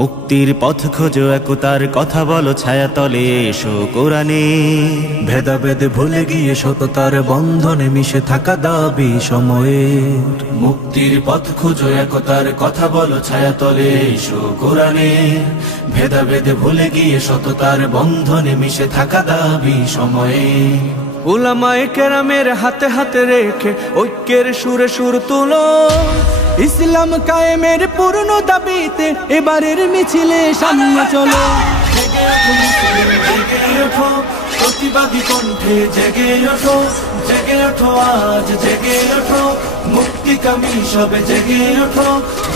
মুক্তির পথ খোঁজো একতার কথা বলো ছায়াতলে এসো কোরআনে। ভেদাভেদ ভুলে গিয়ে সততার বন্ধনে মিশে থাকা দাবি সময়ের। মুক্তির পথ খোঁজো একতার কথা বলো ছায়াতলে এসো কোরআনে। ভেদাভেদ ভুলে গিয়ে সততার বন্ধনে মিশে থাকা দাবি সময়ে। উলামায়ে কেরামের হাতে হাতে রেখে ঐক্যের সুরে সুর তুলো। ইসলাম কায়েমের পূর্ণ দাবিতে এবারের মিছিলে সামনে চলো। জেগে ওঠো মুসলিম, জেগে ওঠো প্রতিবাদী কণ্ঠে, জেগে ওঠো, জেগে ওঠো আজ, জেগে ওঠো মুক্তিকামী সবে, জেগে ওঠো,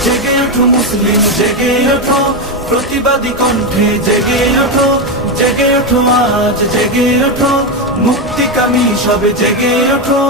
জেগে ওঠো মুসলিম, জেগে ওঠো প্রতিবাদী কণ্ঠে, জেগে ওঠো, জেগে ওঠো আজ, জেগে ওঠো মুক্তিকামী সবে, জেগে ওঠো।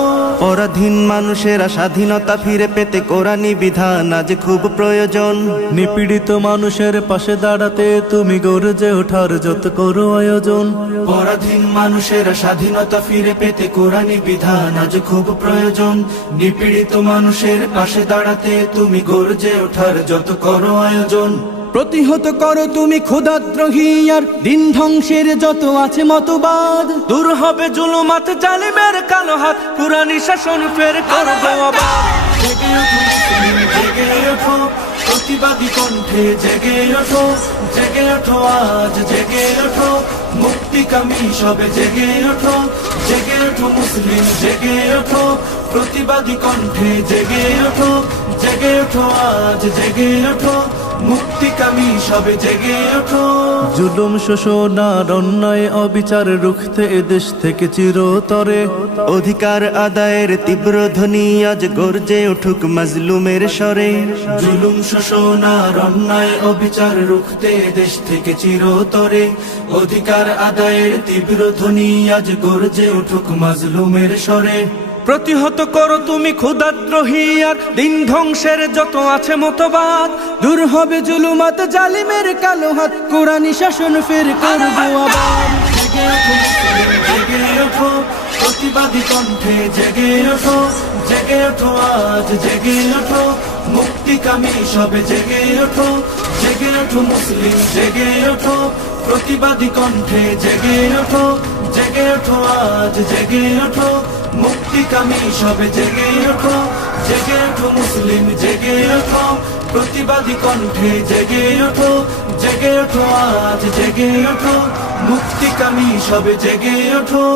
পরাধীন মানুষেরা স্বাধীনতা ফিরে পেতে কোরআনী বিধান আজ খুব প্রয়োজন। নিপীড়িত মানুষের পাশে দাঁড়াতে তুমি গর্জে ওঠার যত করো আয়োজন। পরাধীন মানুষেরা স্বাধীনতা ফিরে পেতে কোরআনী বিধান আজ খুব প্রয়োজন। নিপীড়িত মানুষের পাশে দাঁড়াতে তুমি গর্জে ওঠার যত করো আয়োজন। প্রতিহত করো তুমি ক্ষুধাদ্রোহী আর দিন ধ্বংসের যত আছে মতবাদ। দূর হবে জুলুমাত জালিমের কালো হাত, কুরআনী শাসন ফের করবো আবার। জেগে ওঠো মুসলিম, জেগে ওঠো প্রতিবাদী কণ্ঠে, জেগে ওঠো, জেগে ওঠো আজ, জেগে ওঠো মুক্তিকামী সবে, জেগে ওঠো, জেগে ওঠো মুসলিম, জেগে ওঠো প্রতিবাদী কণ্ঠে, জেগে ওঠো, জেগে ওঠো আজ, জেগে ওঠো মুক্তিকামী সবে, জেগে ওঠো। জুলুম শোষণ আর অন্যায় অবিচার রুখতে এদেশ থেকে চিরতরে অধিকার আদায়ের তীব্র ধ্বনি আজ গর্জে উঠুক মাজলুমের স্বরে। জুলুম শোষণ আর অন্যায় অবিচার রুখতে দেশ থেকে চিরতরে অধিকার আদায়ের তীব্র ধ্বনি আজ গর্জে উঠুক মাজলুমের স্বরে। প্রতিহত করো তুমি ক্ষুধাদ্রোহী আর দিন ধ্বংসের যত আছে মতবাদ। দূর হবে জুলুমাত জালিমের কালো হাত, কোরআনী শাসন ফের করবো আবার। জেগে ওঠো মুসলিম, জেগে ওঠো প্রতিবাদী কণ্ঠে, জেগে ওঠো, জেগে ওঠো আজ, জেগে ওঠো মুক্তিকামী সবে, জেগে ওঠো, জেগে ওঠো মুসলিম, জেগে ওঠো প্রতিবাদী কণ্ঠে, জেগে ওঠো, জেগে ওঠো আজ, জেগে ওঠো মুক্তিকামী সবে, জেগে ওঠো, জেগে ওঠো মুসলিম, জেগে ওঠো প্রতিবাদী কণ্ঠে, জেগে ওঠো, জেগে ওঠো আজ, জেগে ওঠো মুক্তিকামী সবে, জেগে ওঠো।